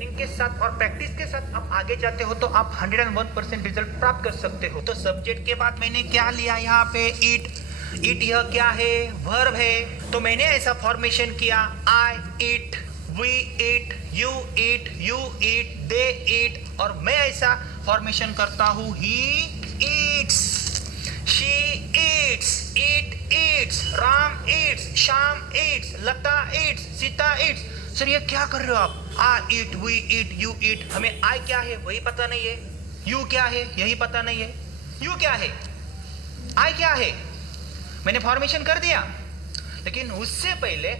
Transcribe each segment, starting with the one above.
Learning के साथ और प्रैक्टिस के साथ आप आगे जाते हो तो आप 101% रिजल्ट प्राप्त कर सकते हो। तो सब्जेक्ट के बाद मैंने क्या लिया यहाँ पे, ईट। ईट यह क्या है, वर्ब है। तो मैंने ऐसा फॉर्मेशन किया, आई ईट, वी ईट, यू ईट, दे ईट। और मैं ऐसा फॉर्मेशन करता हूँ, he eats, she Yeats, it eats, Ram Yeats, Shyam Yeats, Lata Yeats, Sita Yeats. Sir ये क्या कर रहे हो आप? आई ईट, वी ईट, यू ईट। हमें आई क्या है वही पता नहीं है, यू क्या है यही पता नहीं है, यू क्या है, आई क्या है। मैंने फॉर्मेशन कर दिया, लेकिन उससे पहले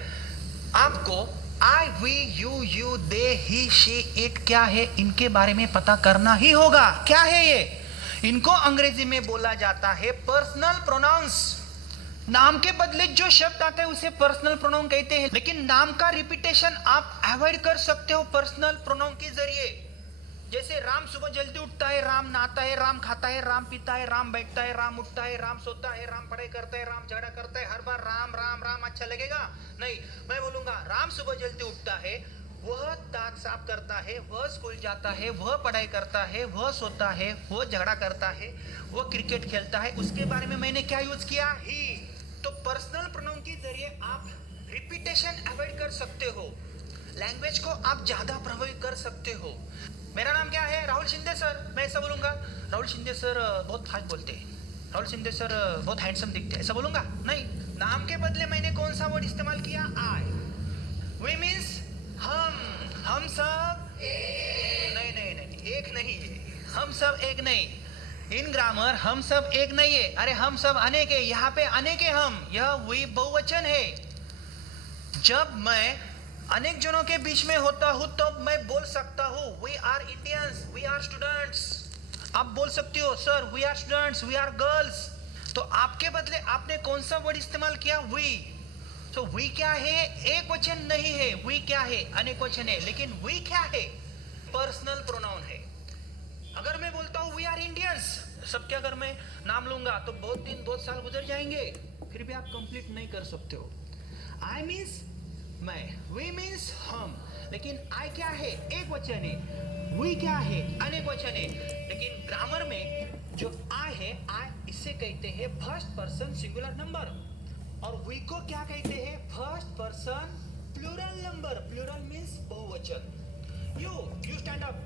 आपको I, we, you, they, he, she, it क्या है इनके बारे में पता करना ही होगा। क्या है ये? इनको अंग्रेजी में बोला जाता है पर्सनल प्रोनाउंस। नाम के बदले जो शब्द आता है उसे पर्सनल प्रोनाउन कहते हैं, लेकिन नाम का रिपीटेशन आप अवॉइड कर सकते हो पर्सनल प्रोनाउन के जरिए। जैसे राम सुबह जल्दी उठता है, राम नहाता है, राम खाता है, राम पीता है, राम बैठता है, राम उठता है, राम सोता है, राम पढ़ाई करता है, राम झगड़ा करता है। हर बार राम राम राम अच्छा लगेगा नहीं। मैं बोलूंगा राम सुबह जल्दी उठता है, वह दांत साफ करता है, वह स्कूल जाता है, वह पढ़ाई करता है, वह सोता है, वह झगड़ा करता है, वह क्रिकेट खेलता है। उसके बारे में मैंने क्या यूज किया, ही। तो पर्सनल प्रोनाउन के जरिए आप रिपीटेशन अवॉइड कर सकते हो, लैंग्वेज को आप ज्यादा प्रभावित कर सकते हो। मेरा नाम क्या है, राहुल शिंदे सर। मैं ऐसा बोलूंगा, राहुल शिंदे सर बहुत फास्ट बोलते हैं, राहुल शिंदे सर बहुत हैंडसम दिखते हैं, ऐसा बोलूंगा नहीं। नाम के बदले मैंने कौन सा वर्ड इस्तेमाल किया, आई। वी मीन्स हम सब नहीं नहीं नहीं, एक नहीं है, हम सब एक नहीं। इन ग्रामर हम सब एक नहीं है, अरे हम सब अनेक है। यहाँ पे अनेक है हम, यह वी बहुवचन है। जब मैं अनेक जनों के बीच में होता हूं तो मैं बोल सकता हूं we are Indians, we are students. आप बोल सकते हो sir we are students, we are girls. तो आपके बदले आपने कौन सा वर्ड इस्तेमाल किया, वी। तो वी क्या है, एक वचन नहीं है, वी क्या है अनेक वचन है। लेकिन वी क्या है, पर्सनल प्रोनाउन है। अगर मैं बोलता हूं वी आर इंडियंस, सबके अगर मैं नाम लूंगा तो बहुत दिन बहुत साल गुजर जाएंगे, फिर भी आप कंप्लीट नहीं कर सकते हो। आई मीन्स मैं, वी मीन्स हम। लेकिन आई क्या है, एक वचन है, वी क्या है अनेक वचन है। लेकिन ग्रामर में जो आई है, आई इसे कहते हैं फर्स्ट पर्सन सिंगुलर नंबर, और वी को क्या कहते हैं, first person plural number. Plural means बहुवचन। यू स्टैंड अप,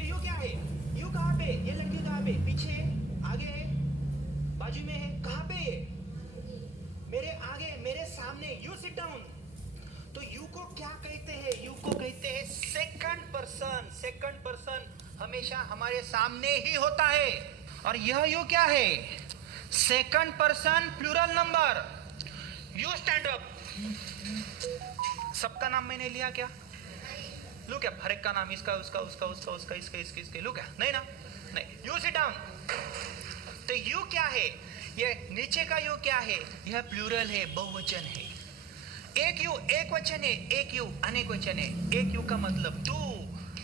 यू क्या है, यू कहाँ पे, ये लड़की कहाँ पे, पीछे है, आगे है, बाजू में है, कहाँ पे है, मेरे आगे, मेरे सामने, यू सिट डाउन। तो यू को क्या कहते हैं, यू को कहते हैं सेकंड पर्सन। सेकंड पर्सन हमेशा हमारे सामने ही होता है। और यह यू क्या है, second person plural number. You stand up, सबका नाम मैंने लिया क्या, लू क्या, हर एक का नाम, इसका उसका उसका उसका उसका इसका इसके इसके, लू क्या, नहीं ना, नहीं। You sit down. तो यू क्या है, ये नीचे का यू क्या है, यह प्लूरल है, बहुवचन है। एक यू एक वचन है, एक यू अनेक वचन है। एक यू का मतलब तू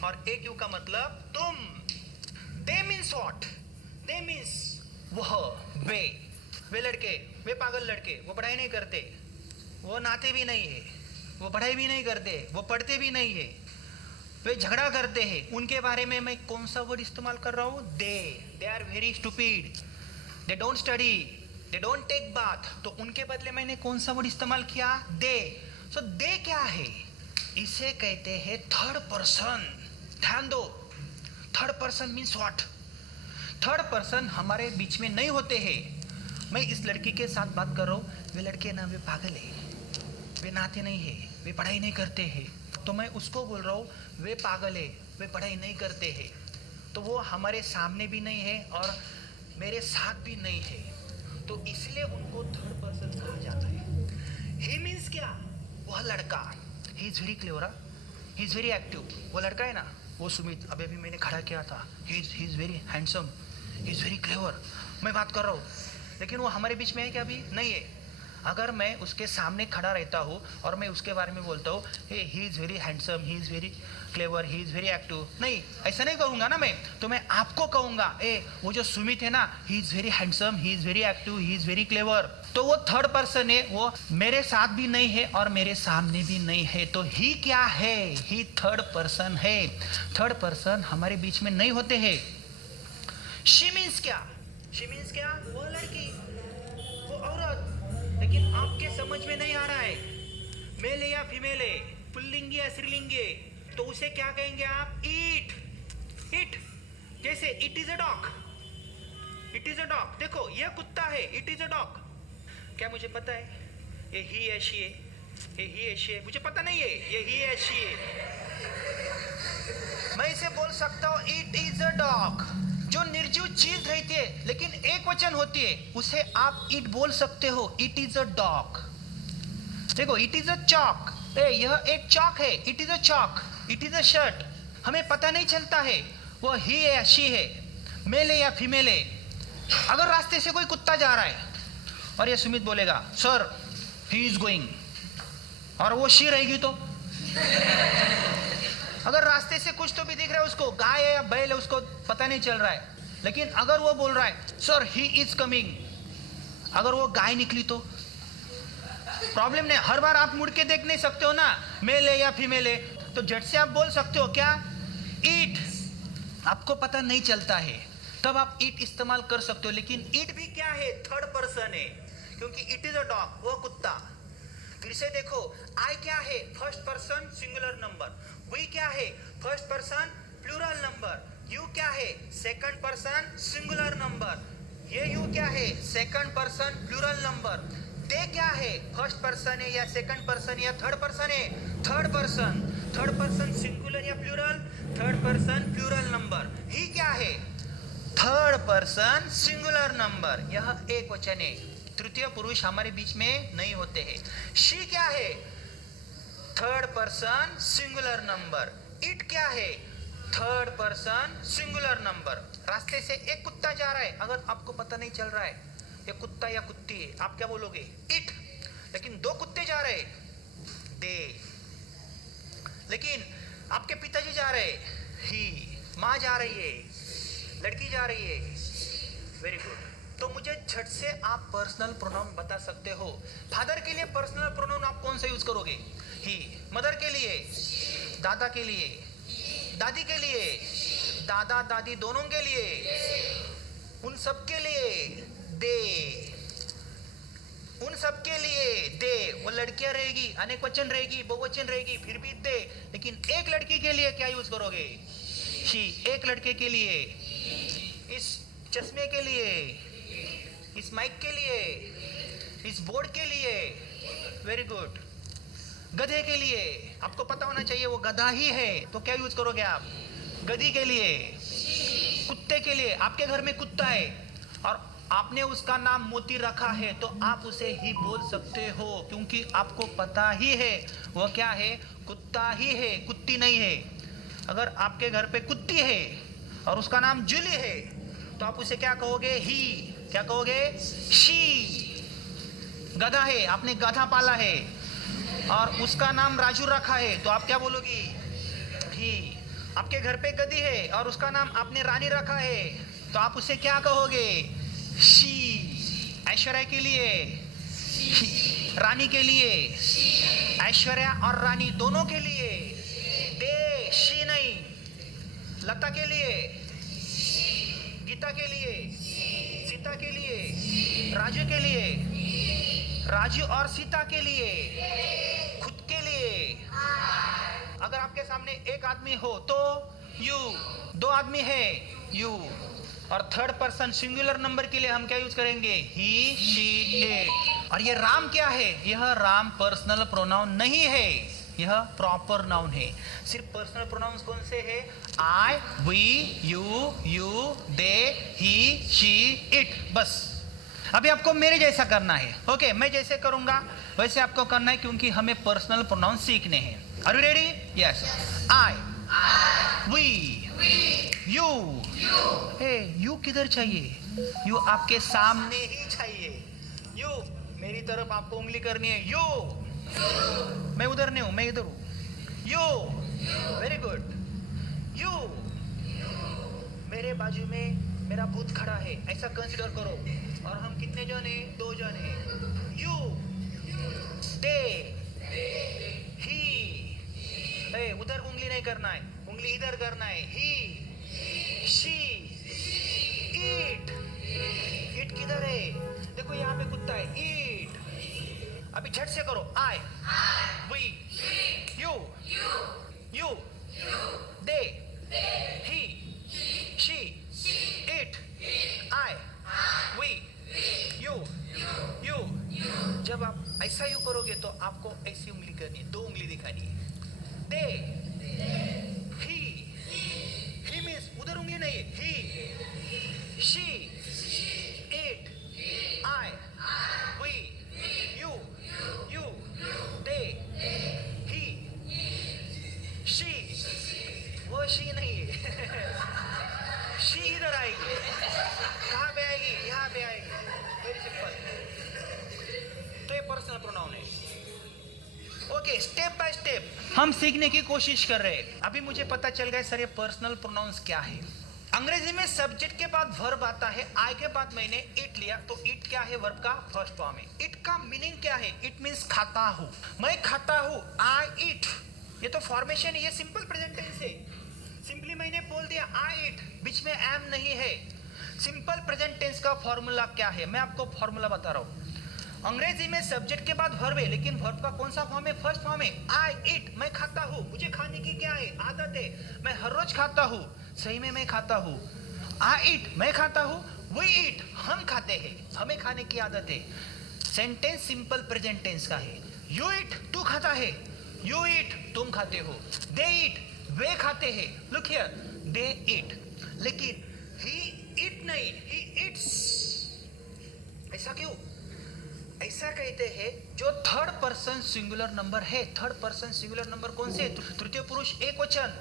और एक यू का मतलब तुम। दे मीन्स व्हाट, दे मीन्स वह, वे लड़के, वे पागल लड़के, वो पढ़ाई नहीं करते, वो नहाते भी नहीं है, वो पढ़ाई भी नहीं करते, वो पढ़ते भी नहीं है, वे झगड़ा करते हैं। उनके बारे में मैं कौन सा वर्ड इस्तेमाल कर रहा हूँ, they are very stupid, they don't study, they don't take bath. तो उनके बदले मैंने कौन सा वर्ड इस्तेमाल किया, दे। सो दे क्या है, इसे कहते हैं थर्ड पर्सन। ध्यान दो, third person means what. Third person हमारे बीच में नहीं होते हैं। मैं इस लड़की के साथ बात कर रहा हूँ, वे लड़के ना, वे पागल है, वे नहाते नहीं है, वे पढ़ाई नहीं करते हैं। तो मैं उसको बोल रहा हूँ वे पागल है, वे पढ़ाई नहीं करते हैं। तो वो हमारे सामने भी नहीं है और मेरे साथ भी नहीं है, तो इसलिए उनको थर्ड पर्सन कहा जाता है। ही मीन्स क्या, वह लड़का, he is very clever, he is very active. वो लड़का है ना, वो सुमित, अभी भी मैंने खड़ा किया था, he is very handsome, he is very clever. मैं बात कर रहा हूँ, लेकिन वो हमारे बीच में है क्या, अभी नहीं है। अगर मैं उसके सामने खड़ा रहता हूँ और मैं उसके बारे में बोलता हूँ he is very handsome, he is very clever, he is very active, नहीं ऐसा नहीं करूँगा ना मैं, तो मैं आपको कहूँगा वो जो सुमित है ना, he is very handsome, he is very active, he is very clever. तो वो थर्ड पर्सन है, वो मेरे साथ भी नहीं है और मेरे सामने भी नहीं है। तो ही क्या है? ही थर्ड पर्सन है। थर्ड पर्सन हमारे बीच में नहीं होते हैं। शी मीन्स क्या? शी मीन्स क्या? वो लड़की, वो औरत। लेकिन आपके समझ में नहीं आ रहा है मेल है या फीमेल है, पुल्लिंगी या स्त्रीलिंगी है, तो उसे क्या कहेंगे आप? इट। इट जैसे it is a dog, it is a dog. देखो ये कुत्ता है, इट इज अ डॉग। क्या मुझे पता है ये ही है शी है? ये ही है शी है? मुझे पता नहीं है ये ही है शी है। मैं इसे बोल सकता हूँ इट इज अ डॉग। जो निर्जीव चीज रहती है लेकिन एक वचन होती है, उसे आप इट बोल सकते हो, इट इज अ डॉग। देखो इट इज अ चॉक, यह एक चॉक है, it is a chalk. It is a shirt, हमें पता नहीं चलता है वो ही है या शी है, मेल है या फीमेल है। अगर रास्ते से कोई कुत्ता जा रहा है और ये सुमित बोलेगा सर ही इज गोइंग, और वो शी रहेगी तो अगर रास्ते से कुछ तो भी दिख रहा है उसको, गाय है या बैल है, उसको पता नहीं चल रहा है, लेकिन अगर वो बोल रहा है सर ही इज कमिंग, अगर वो गाय निकली तो प्रॉब्लम नहीं। हर बार आप मुड़ के देख नहीं सकते हो ना मेल है या फीमेल है, तो झट से आप बोल सकते हो क्या? इट। आपको पता नहीं चलता है तब आप इट इस्तेमाल कर सकते हो, लेकिन इट भी क्या है? थर्ड पर्सन है, क्योंकि इट इज अ डॉग, वो कुत्ता। फिर से देखो आई क्या है? First person singular number. We क्या है? First person plural number. You क्या है? Second person singular number. ये यू क्या है? Second person plural number. They क्या है? फर्स्ट पर्सन है या सेकंड पर्सन या थर्ड पर्सन है? Third person. Third person singular या plural? Third person plural number. He क्या है? थर्ड पर्सन सिंगुलर नंबर, यह एक वचन है, तृतीय पुरुष हमारे बीच में नहीं होते हैं। शी क्या है? Third person singular number. It क्या है? Third person singular number. रास्ते से एक कुत्ता जा रहा है, अगर आपको पता नहीं चल रहा है ये कुत्ता या कुत्ती है, आप क्या बोलोगे? इट। लेकिन दो कुत्ते जा रहे, दे। लेकिन आपके पिताजी जा रहे, ही। माँ जा रही है, लड़की जा रही है, वेरी गुड। तो मुझे झट से आप पर्सनल प्रोनाउन बता सकते हो। फादर के लिए पर्सनल प्रोनाउन आप कौन सा यूज करोगे? ही। मदर के लिए, दादा के लिए, दादी के लिए, दादा दादी दोनों के लिए, उन सब के लिए दे, उन सब के लिए दे। वो लड़कियां रहेगी, अनेक वचन रहेगी, बहुवचन रहेगी, फिर भी दे। लेकिन एक लड़की के लिए क्या यूज करोगे? ही। एक लड़के के लिए, इस चश्मे के लिए, इस माइक के लिए, इस बोर्ड के लिए, वेरी गुड। गधे के लिए, आपको पता होना चाहिए वो गधा ही है, तो क्या यूज करोगे आप? गधी के लिए। कुत्ते के लिए, आपके घर में कुत्ता है और आपने उसका नाम मोती रखा है, तो आप उसे ही बोल सकते हो, क्योंकि आपको पता ही है वो क्या है? कुत्ता ही है, कुत्ती नहीं है। अगर आपके घर पे कुत्ती है और उसका नाम जूली है, तो आप उसे क्या कहोगे? ही। क्या कहोगे? शी। गधा है, आपने गधा पाला है और उसका नाम राजू रखा है, तो आप क्या बोलोगी? ही। आपके घर पे गधी है और उसका नाम आपने रानी रखा है, तो आप उसे क्या कहोगे? शी। ऐश्वर्या के लिए, रानी के लिए, ऐश्वर्या और रानी दोनों के लिए दे, शी नहीं। लता के लिए, गीता के लिए, सीता के लिए, राजू के लिए, राजू और सीता के लिए, खुद के लिए। अगर आपके सामने एक आदमी हो तो यू, दो आदमी है यू, और थर्ड पर्सन सिंगुलर नंबर के लिए हम क्या यूज करेंगे? ही, शी, इट। और ये राम क्या है? यह राम पर्सनल प्रोनाउन नहीं है, यह प्रॉपर नाउन है। सिर्फ पर्सनल प्रोनाउंस कौन से है? I, we, you, they, he, she, it, बस। अभी आपको मेरे जैसा करना है, ओके? मैं जैसे करूंगा वैसे आपको करना है, क्योंकि हमें पर्सनल प्रोनाउन सीखने हैं। Are you ready? Yes. I, we, you. You किधर चाहिए? यू आपके सामने ही चाहिए। मेरी तरफ आपको उंगली करनी है, यो। मैं उधर नहीं हूं, मैं इधर हूं, यो। Very good, you. मेरे बाजू में मेरा भूत खड़ा है, ऐसा कंसिडर करो। और हम कितने जन हैं? 2 जन हैं। यू, दे, ही। उधर उंगली नहीं करना है, उंगली इधर करना है। ही, शी, ईट। ईट किधर है? देखो यहाँ पे कुत्ता है, ईट। अभी झट से करो, I, we, you, you, they, he, she, it, I, we, you, you. जब आप ऐसा यू करोगे तो आपको ऐसी उंगली करनी है, 2 उंगली दिखानी है। दे, ही मीन्स उधर उंगली नहीं है, he, she, it, I, we, you, you, they, he, she. वो शी नहीं है शी इधर आएगी। कहाँ पे आएगी? यहाँ पे आएगी। Very simple. तो ये पर्सनल प्रोनाउन है। ओके, स्टेप बाय स्टेप हम सीखने की कोशिश कर रहे हैं। अभी मुझे पता चल गया सर ये पर्सनल प्रोनाउंस क्या है। अंग्रेजी में सब्जेक्ट के बाद वर्ब आता है, आई के बाद मैंने इट लिया, तो इट क्या है? वर्ब का फर्स्ट फॉर्म है। इट का मीनिंग क्या है? इट मीन्स खाता हूँ, मैं खाता हूँ, आई इट। ये तो फॉर्मेशन है, ये सिंपल प्रेजेंट टेंस है। सिंपली मैंने बोल दिया आई इट, बीच में एम नहीं है। सिंपल प्रेजेंट टेंस का फॉर्मूला क्या है? मैं आपको फॉर्मूला बता रहा हूँ। अंग्रेजी में सब्जेक्ट के बाद वर्ब है, लेकिन वर्ब का कौन सा फॉर्म है? फर्स्ट फॉर्म है। आई इट, मैं खाता हूँ, मुझे खाने की क्या है? आदत है, मैं हर रोज खाता हूँ। सही में मैं खाता हूँ। आई इट, मैं खाता हूँ। वी ईट, हम खाते हैं, हमें खाने की आदत है। सेंटेंस सिंपल प्रेजेंट टेंस का है। यू ईट, तू खाता है। यू ईट, तुम खाते हो। दे ईट, वे खाते हैं। लुक हियर, दे ईट। लेकिन ही ईट नहीं, ही ईट्स। ऐसा क्यों? ऐसा कहते हैं जो थर्ड पर्सन सिंगुलर नंबर है। थर्ड पर्सन सिंगुलर नंबर कौन से? तृतीय पुरुष एक वचन।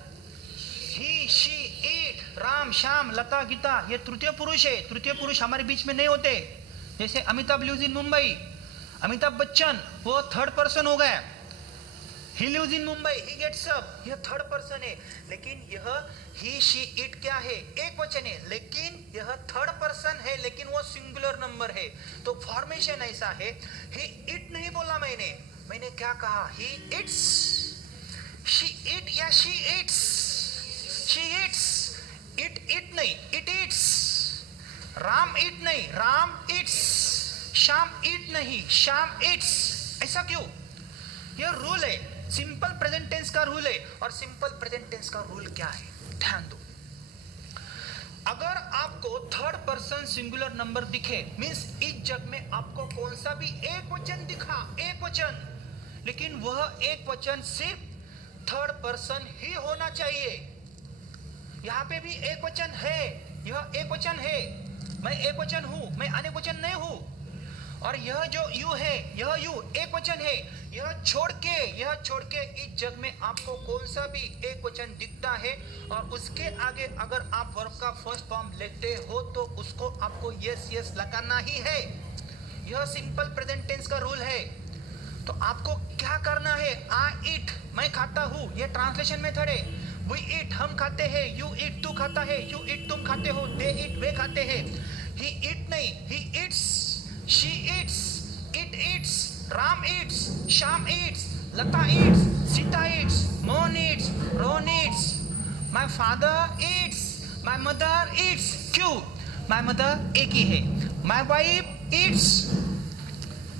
ही, शी, इट, राम, श्याम, लता, गीता, ये तृतीय पुरुष है। तृतीय पुरुष हमारे बीच में नहीं होते। जैसे अमिताभ लिव्स इन मुंबई, अमिताभ बच्चन, वो थर्ड पर्सन हो गया। He lives in Mumbai, he gets up, यह थर्ड पर्सन है। लेकिन यह ही, शी, इट क्या है? एक वचन है, लेकिन यह थर्ड पर्सन है, लेकिन वो सिंगुलर नंबर है। तो फॉर्मेशन ऐसा है। ही इट नहीं बोला मैंने क्या कहा? ही इट्स, शी इट या she it's, she it's. It नहीं, इट इट्स। राम इट नहीं, राम इट्स। श्याम इट नहीं, श्याम इट्स। ऐसा क्यों? यह रूल है, सिंपल प्रेजेंट टेंस का रूल है। और सिंपल प्रेजेंट टेंस का रूल क्या है? ध्यान दो। अगर आपको थर्ड पर्सन सिंगुलर नंबर दिखे, मींस इस जग में आपको कौन सा भी एक वचन दिखा, एक वचन, लेकिन वह एक वचन सिर्फ थर्ड पर्सन ही होना चाहिए। यहां पे भी एक वचन है, यह एक वचन है, मैं एक वचन हूं, मैं अनेक वचन नहीं हूं। और यह जो यू है, यह यू एक वचन है। यह छोड़ के इस जग में आपको कौन सा भी एक वचन दिखता है और उसके आगे अगर आप वर्ब का फर्स्ट फॉर्म लेते हो तो उसको आपको यस यस लगाना ही है। यह सिंपल प्रेजेंट टेंस का रूल है। तो आपको क्या करना है? आई ईट, मैं खाता हूँ, यह ट्रांसलेशन मेथड है। वी ईट, हम खाते हैं। यू ईट, तू खाता है। यू ईट, तुम खाते हो। दे ईट, वे खाते हैं। ही ईट नहीं, he eats. She eats, it eats, Ram eats, Sham eats, Lata eats, Sita eats, Mohan eats, Rohan eats, my father eats, my mother eats. क्यों? My mother एक ही है। My wife eats,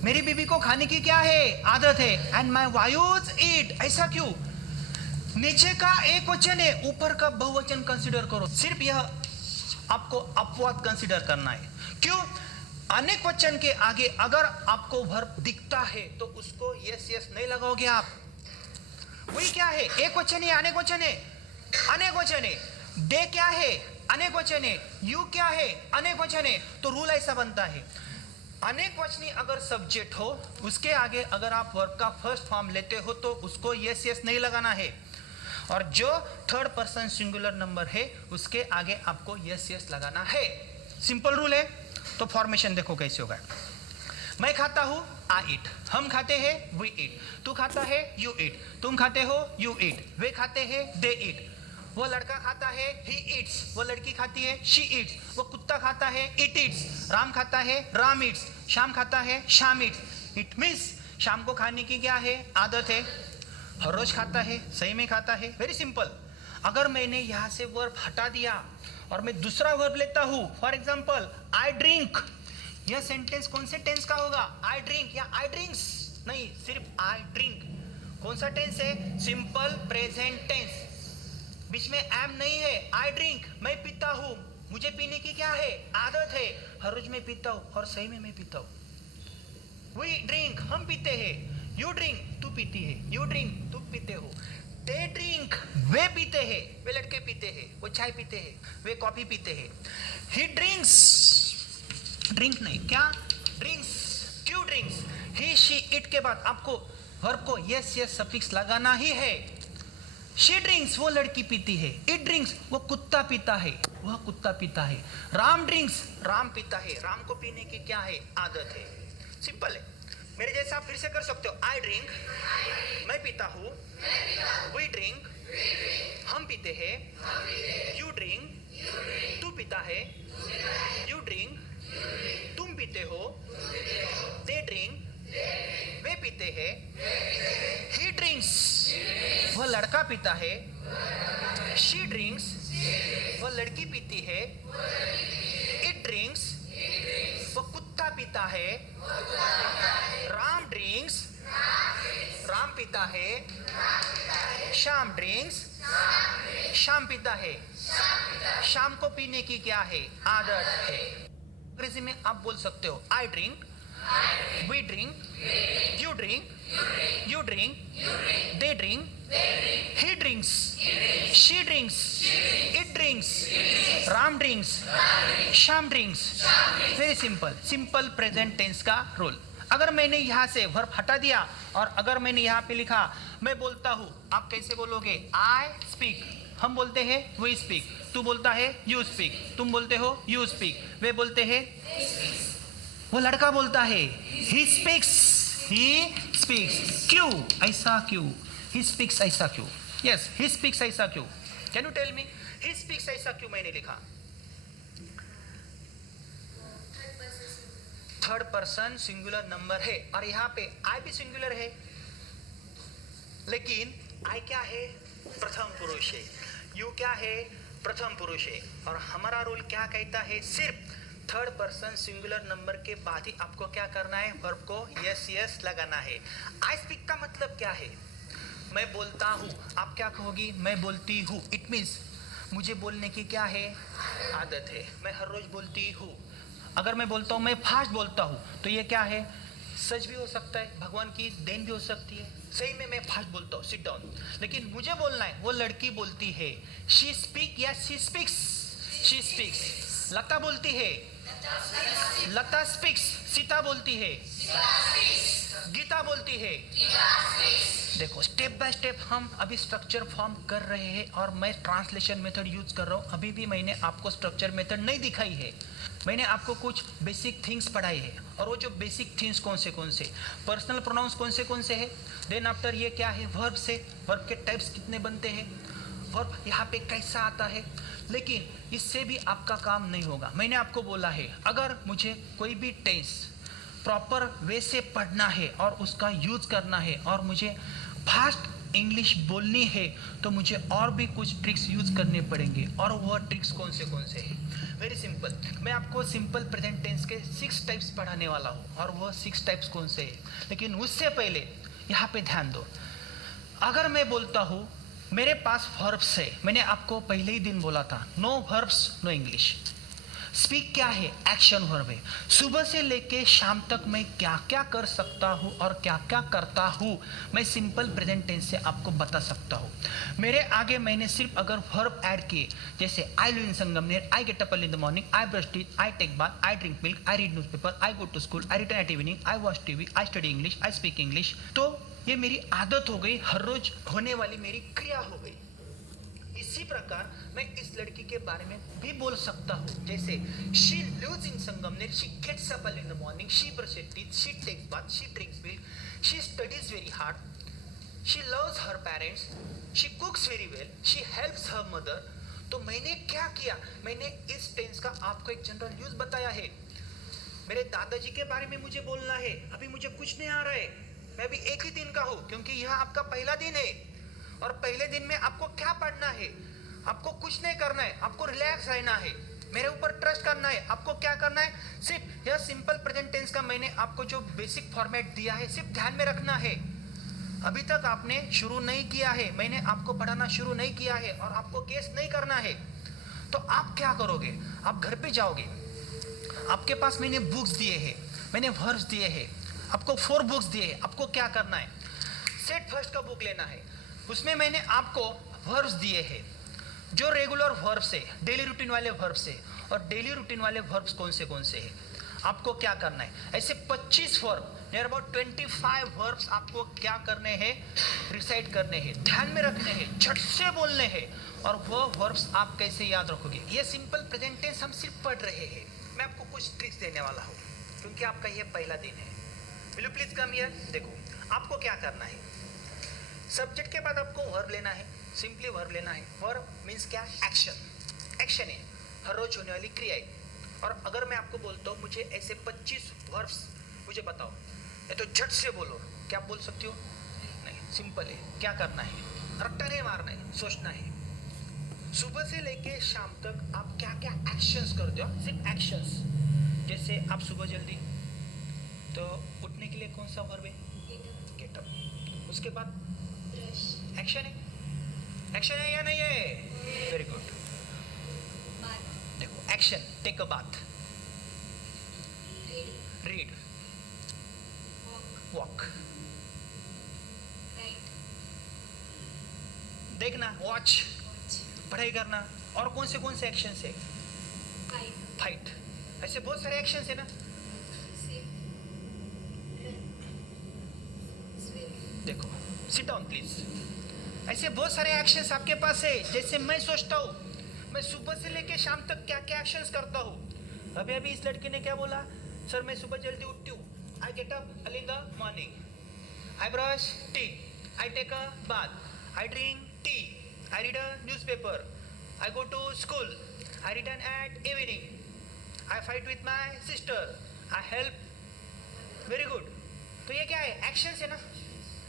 मेरी बीबी को खाने की क्या है? आदत है। And my wives eat, ऐसा क्यों? नीचे का एक वचन है, ऊपर का बहुवचन कंसिडर करो। सिर्फ यह आपको अपवाद कंसिडर करना है। क्यों? अनेक वचन के आगे अगर आपको वर्ब दिखता है तो उसको यस यस नहीं लगाओगे आप। वही क्या है? एक वचन है, अनेक वचन है, अनेक वचन है। दे क्या है? अनेक वचन है। यू क्या है? अनेक वचन है। तो रूल ऐसा बनता है, अनेक वचनी अगर सब्जेक्ट हो, उसके आगे अगर आप वर्ब का फर्स्ट फॉर्म लेते हो तो उसको यस यस नहीं लगाना है। और जो थर्ड पर्सन सिंगुलर नंबर है उसके आगे आपको यस यस लगाना है। सिंपल रूल है। तो फॉर्मेशन देखो कैसे होगा। मैं खाता हूँ, आई ईट। हम खाते हैं, वी ईट। तू खाता है, यू ईट। तुम खाते हो, यू ईट। वे खाते हैं, दे ईट। वो लड़का खाता है, ही ईट्स। वो लड़की खाती है, शी ईट्स। वो कुत्ता खाता है, इट ईट्स। राम खाता है, राम ईट्स। शाम खाता है, शाम ईट्स। इट मीन्स शाम को खाने की क्या है, आदत है। हर रोज खाता है, सही में खाता है। Very simple. अगर मैंने यहां से वर्ब हटा दिया और मैं दूसरा वर्ब लेता हूं, फॉर एग्जाम्पल आई ड्रिंक, यह सेंटेंस कौन से टेंस का होगा, आई ड्रिंक या आई ड्रिंक्स नहीं, सिर्फ आई ड्रिंक। कौन सा टेंस है, सिंपल प्रेजेंट टेंस। बीच में एम नहीं है। आई ड्रिंक, मैं पीता हूं। मुझे पीने की क्या है, आदत है। हर रोज मैं पीता हूं और सही में मैं पीता हूं। वी ड्रिंक, हम पीते हैं। यू ड्रिंक, तू पीती है। यू ड्रिंक, तुम पीते हो। दे ड्रिंक, वे पीते हैं। वे लड़के पीते हैं, वो चाय पीते हैं, वे कॉफी पीते हैं। ही ड्रिंक्स, ड्रिंक नहीं, क्या ड्रिंक्स, क्यों ड्रिंक्स। ही शी इट के बाद आपको वर्ब को यस यस सफिक्स लगाना ही है। शी ड्रिंक्स, वो लड़की पीती है। इट ड्रिंक्स, वो कुत्ता पीता है, वह कुत्ता पीता है। राम ड्रिंक्स, राम पीता है। राम को पीने की क्या है, आदत है। सिंपल है। मेरे जैसा आप फिर से कर सकते हो। आई ड्रिंक, मैं पीता हूँ। वी ड्रिंक, हम पीते हैं। यू ड्रिंक, तू पीता है। यू ड्रिंक, तुम पीते हो। दे ड्रिंक, वे पीते हैं। ही ड्रिंक्स, वह लड़का पीता है। शी ड्रिंक्स, वह लड़की पीती है। इट ड्रिंक्स, वह कुत्ता पीता है। राम ड्रिंक्स, राम पीता है। शाम ड्रिंक्स, शाम पीता है। शाम को पीने की क्या है, आदत है। अंग्रेजी में आप बोल सकते हो I drink, we drink, you drink, you drink, they drink, he drinks, she drinks, it drinks, Ram drinks, Sham drinks. Very simple, simple present tense का रूल। अगर मैंने यहाँ से वर्ब हटा दिया और अगर मैंने यहाँ पे लिखा मैं बोलता हूँ, आप कैसे बोलोगे, आई स्पीक। हम बोलते हैं वी स्पीक। तू बोलता है यू स्पीक। तुम बोलते हो यू स्पीक। वे बोलते हैं, वो लड़का बोलता है ही स्पीक्स, ही स्पीक्स। क्यों, ऐसा क्यों, ही स्पीक्स ऐसा क्यों। यस, ही स्पीक्स ऐसा क्यों। Can you tell me, he speaks ऐसा क्यों मैंने लिखा। थर्ड पर्सन सिंगुलर नंबर है और यहाँ पे आई भी सिंगुलर है, लेकिन आई क्या है, प्रथम पुरुष है। यू क्या है, प्रथम पुरुष है। और हमारा रूल क्या कहता है, सिर्फ थर्ड पर्सन सिंगुलर नंबर के बाद ही आपको क्या करना है, वर्ब को यस यस लगाना है। आई स्पीक का मतलब क्या है, मैं बोलता हूँ। आप क्या कहोगी, मैं बोलती हूँ। इट मीन्स मुझे बोलने की क्या है, आदत है। मैं हर रोज बोलती हूँ। अगर मैं बोलता हूँ मैं फास्ट बोलता हूँ तो ये क्या है, सच भी हो सकता है, भगवान की देन भी हो सकती है। सही में मैं फास्ट बोलता हूँ, सिट डाउन। लेकिन मुझे बोलना है, वो लड़की बोलती है शी स्पीक या शी स्पीक्स, शी स्पीक्स। लता बोलती है, लता स्पीक्स। सीता बोलती है, गीता बोलती है। देखो स्टेप बाय स्टेप हम अभी स्ट्रक्चर फॉर्म कर रहे हैं और मैं ट्रांसलेशन मेथड यूज कर रहा हूँ। अभी भी मैंने आपको स्ट्रक्चर मेथड नहीं दिखाई है। मैंने आपको कुछ बेसिक थिंग्स पढ़ाई है और वो जो बेसिक थिंग्स कौन से पर्सनल प्रोनाउंस कौन से है। देन आफ्टर ये क्या है, वर्ब से, वर्ब के टाइप्स कितने बनते हैं, वर्ब यहाँ पे कैसा आता है। लेकिन इससे भी आपका काम नहीं होगा। मैंने आपको बोला है अगर मुझे कोई भी टेंस प्रॉपर वे से पढ़ना है और उसका यूज करना है और मुझे फास्ट इंग्लिश बोलनी है तो मुझे और भी कुछ ट्रिक्स यूज करने पड़ेंगे। और वह ट्रिक्स कौन से हैं, वेरी सिंपल। मैं आपको सिंपल प्रेजेंट टेंस के 6 टाइप्स पढ़ाने वाला हूँ और वह 6 टाइप्स कौन से हैं। लेकिन उससे पहले यहाँ पे ध्यान दो। अगर मैं बोलता हूँ मेरे पास वर्ब्स है, मैंने आपको पहले ही दिन बोला था, no verbs no English. Speak क्या है, एक्शन वर्ब है। सुबह से लेके शाम तक मैं क्या क्या कर सकता हूँ और क्या क्या करता हूँ, मैं सिंपल प्रेजेंट टेंस से आपको बता सकता हूँ। मेरे आगे मैंने सिर्फ अगर वर्ब ऐड किए, जैसे I live in Sangamner, I get up early in the morning, I brush teeth, I take bath, I drink milk, I read newspaper, I go to school, I return at evening, I watch TV, I study English, I speak English. तो ये मेरी आदत हो गई, हर रोज होने वाली मेरी क्रिया हो गई। इसी प्रकार मैं इस लड़की के बारे में भी बोल सकता हूँ, जैसे she lives in Sangamner, she gets up early in the morning, she brushes teeth, she takes bath, she drinks milk, she studies very hard, she loves her parents, she cooks very well, she helps her mother. तो मैंने क्या किया, मैंने इस tense का आपको एक general use बताया है। मेरे दादाजी के बारे में मुझे बोलना है, अभी मुझे कुछ नहीं आ रहा है, मैं अभी एक ही दिन का हूँ, क्योंकि यह आपका पहला दिन है और पहले दिन में आपको क्या पढ़ना है, आपको कुछ नहीं करना है, आपको रिलैक्स रहना है, मेरे ऊपर ट्रस्ट करना है। आपको क्या करना है, सिर्फ यह सिंपल प्रेजेंट टेंस का मैंने आपको जो बेसिक फॉर्मेट दिया है सिर्फ ध्यान में रखना है। अभी तक आपने शुरू नहीं किया है, मैंने आपको पढ़ाना शुरू नहीं किया है और आपको केस नहीं करना है, तो आप क्या करोगे, आप घर पे जाओगे, आपके पास मैंने बुक्स दिए हैं, मैंने वर्ब्स दिए हैं, आपको 4 बुक्स दिए हैं। आपको क्या करना है, सेट फर्स्ट का बुक लेना है, उसमें मैंने आपको वर्ब्स दिए हैं जो रेगुलर वर्ब्स है, डेली रूटीन वाले वर्ब्स है। और डेली रूटीन वाले वर्ब्स कौन से हैं, आपको क्या करना है, ऐसे 25 वर्ब, नियर अबाउट 25 वर्ब्स आपको क्या करने हैं, रिसाइट करने हैं, ध्यान में रखने हैं, झट से बोलने हैं। और वो वर्ब्स आप कैसे याद रखोगे, ये सिंपल प्रेजेंट टेंस हम सिर्फ पढ़ रहे हैं। मैं आपको कुछ ट्रिक्स देने वाला हूँ, क्योंकि आपका ये पहला दिन है। Will you please come here. देखो आपको क्या करना है, सब्जेक्ट के बाद आपको वर्ब लेना है, सिंपली वर्ब लेना है। वर्ब मीन्स क्या, एक्शन, एक्शन है, हर रोज होने वाली क्रिया है। और अगर मैं आपको बोलता हूँ मुझे ऐसे 25 वर्ब्स मुझे बताओ, ये तो झट से बोलो, क्या बोल सकती हो, नहीं, सिंपल है। क्या करना है, रट्टा नहीं मारना है, सोचना है। सुबह से लेके शाम तक आप क्या क्या एक्शंस करते हो, सिर्फ एक्शंस। जैसे आप सुबह जल्दी, तो उठने के लिए कौन सा वर्ब है, गेट अप। उसके बाद एक्शन है, एक्शन है या नहीं है, वेरी गुड। देखो action, take a bath, read, walk, देखना, वॉच, पढ़ाई करना। और कौन से एक्शन है, फाइट, ऐसे बहुत सारे एक्शन है ना। देखो सिट डाउन प्लीज, ऐसे बहुत सारे एक्शंस आपके पास है। जैसे मैं सोचता हूँ मैं सुबह से लेके शाम तक क्या क्या एक्शंस करता हूँ। अभी अभी इस लड़के ने क्या बोला, सर मैं सुबह जल्दी उठती हूँ, I get up early in the morning, I brush teeth, I take a bath, I drink tea, I read a newspaper, I go to school, I return at evening, I fight with my sister, I help, very good। तो ये क्या है, actions है ना।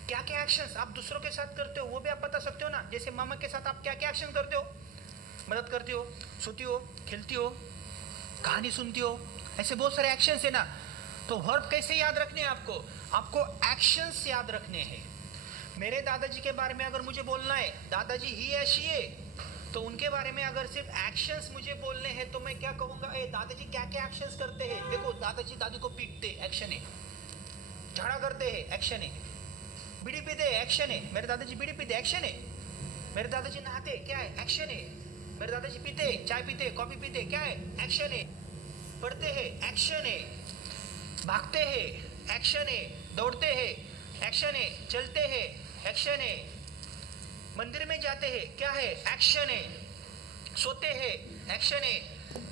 क्या क्या actions आप दूसरों के साथ करते हो वो भी आप बता सकते हो ना। जैसे मामा के साथ आप क्या क्या एक्शन करते हो, मदद करती हो, सोती हो, खेलती हो, कहानी सुनती हो, ऐसे बहुत सारे एक्शंस है ना। तो वर्ब कैसे याद रखने हैं आपको, आपको एक्शंस याद रखने हैं। मेरे दादाजी के बारे में अगर मुझे बोलना है, दादाजी ही है, शी है, तो उनके बारे में अगर सिर्फ एक्शंस मुझे बोलने हैं तो मैं क्या कहूँगा, ए दादाजी क्या क्या एक्शंस करते हैं। देखो दादाजी दादी को पीटते, एक्शन है, झाड़ा करते हैं, एक्शन है, बीड़ी पीते, एक्शन है, मेरे दादाजी बीड़ी पीते, एक्शन है, मेरे दादाजी नहाते, क्या है, एक्शन है, मेरे दादाजी पीते, चाय पीते, कॉफी पीते, क्या है, एक्शन है, पढ़ते हैं, एक्शन है, भागते हैं, एक्शन है, दौड़ते हैं, एक्शन है, चलते हैं, एक्शन है, मंदिर में जाते हैं, क्या है, एक्शन है, सोते हैं, एक्शन है,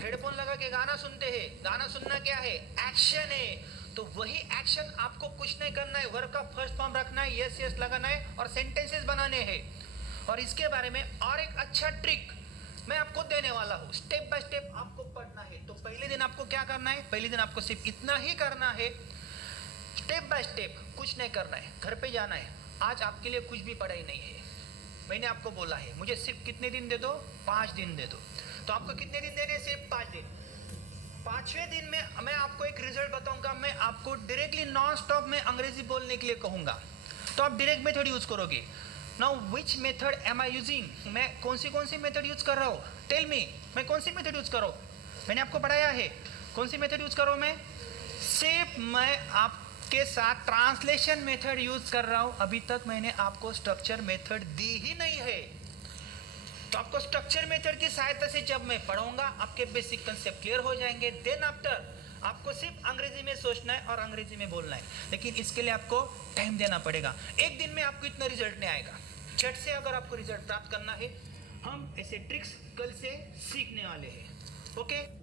हेडफोन लगा के गाना सुनते हैं, गाना सुनना क्या है, एक्शन है। तो वही एक्शन आपको कुछ नहीं करना है, वर्ब का फर्स्ट फॉर्म रखना है, यस यस लगाना है और सेंटेंसेस बनाने हैं। और इसके बारे में और एक अच्छा ट्रिक मैं आपको देने वाला हूँ, स्टेप बाय स्टेप आपको पढ़ना है। तो पहले दिन आपको क्या करना है, पहले दिन आपको सिर्फ इतना ही करना है, स्टेप बाय स्टेप, कुछ नहीं करना है, घर पे जाना है। आज आपके लिए कुछ भी पढ़ाई नहीं है, मैंने आपको बोला है मुझे सिर्फ कितने दिन दे दो, 5 दिन दे दो। तो आपको कितने दिन देने, सिर्फ 5 दिन। 5वें दिन में मैं आपको एक रिजल्ट बताऊंगा, मैं आपको डायरेक्टली नॉन स्टॉप में अंग्रेजी बोलने के लिए कहूंगा, तो आप डायरेक्ट मेथड यूज करोगे। Now which method am I using, मैं कौन सी मेथड यूज कर रहा हूँ, टेल मी, मैं कौन सी मेथड यूज कर रहा हूँ, मैंने आपको पढ़ाया है, कौन सी मेथड यूज कर रहा हूँ मैं, सिर्फ मैं आपके साथ ट्रांसलेशन मेथड यूज कर रहा हूँ। अभी तक मैंने आपको स्ट्रक्चर मेथड दी ही नहीं है। तो आपको स्ट्रक्चर मेथड की सहायता से जब मैं पढ़ाऊंगा आपके बेसिक कंसेप्ट क्लियर हो जाएंगे। देन आफ्टर आपको सिर्फ अंग्रेजी में सोचना है और अंग्रेजी में बोलना है, लेकिन इसके लिए आपको टाइम देना पड़ेगा। एक दिन में आपको इतना रिजल्ट नहीं आएगा। झट से अगर आपको रिजल्ट प्राप्त करना है हम ऐसे ट्रिक्स कल से सीखने वाले हैं। ओके।